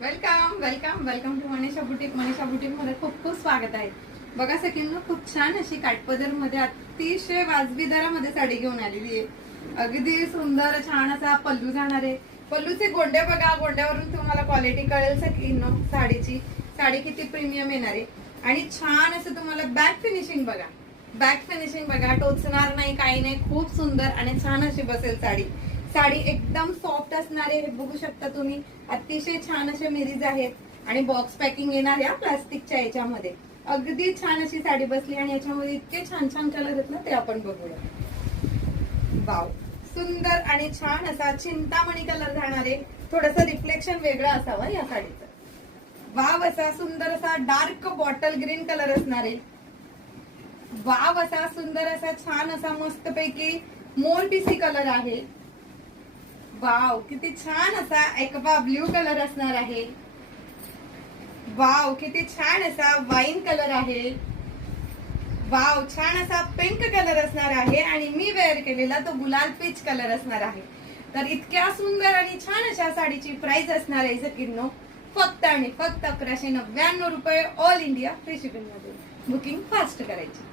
Welcome welcome welcome to Manisha boutique. Manisha boutique मध्ये खूप खूप स्वागत आहे. बघा सगळ्यांना खूप छान अशी काठपदर मध्ये अतिशय वाजवी दरामध्ये साडी घेऊन आलेली आहे. अगदी सुंदर छान असा पल्लू जाणार आहे. पल्लूचे गोंडे बघा, गोंड्यावरून तुम्हाला क्वालिटी कळेल सगळ्यांना साडीची. साडी किती प्रीमियम येणार आहे आणि छान असं तुम्हाला बॅक फिनिशिंग बघा. बॅक फिनिशिंग बघा, टोचणार नाही काही नाही, खूप सुंदर आणि छान अशी बसेल साडी. साडी एकदम सॉफ्ट असणार आहे, हे बघू शकता तुम्ही. अतिशय छान अशा मिरीज आहेत आणि बॉक्स पॅकिंग येणार आहे प्लास्टिकच्या याच्यामध्ये. अगदी छान अशी साडी बसली आणि याच्यामध्ये इतके छान छान कलर आहेत ना, ते आपण बघूया. वाव, सुंदर आणि छान असा चिंतामणी कलर जाणार आहे. थोडस रिफ्लेक्शन वेगळं असावं या साडीचं. वाव, असा सुंदर असा डार्क बॉटल ग्रीन कलर असणार आहे. वाव, असा सुंदर असा छान असा मस्त पैकी मोर टीसी कलर आहे. वाव, किती छान असा एकवा ब्ल्यू कलर असणार आहे. वाव, किती छान असा वाईन कलर आहे. वाव, छान असा पिंक कलर असणार आहे आणि मी वेअर केलेला तो गुलाल पीच कलर असणार आहे. तर इतक्या सुंदर आणि छान अशा साडीची प्राइस असणार आहे सकिनो फक्त आणि फक्त 1199 रुपये. ऑल इंडिया फ्री शिपिंग मध्ये. बुकिंग फास्ट करायची.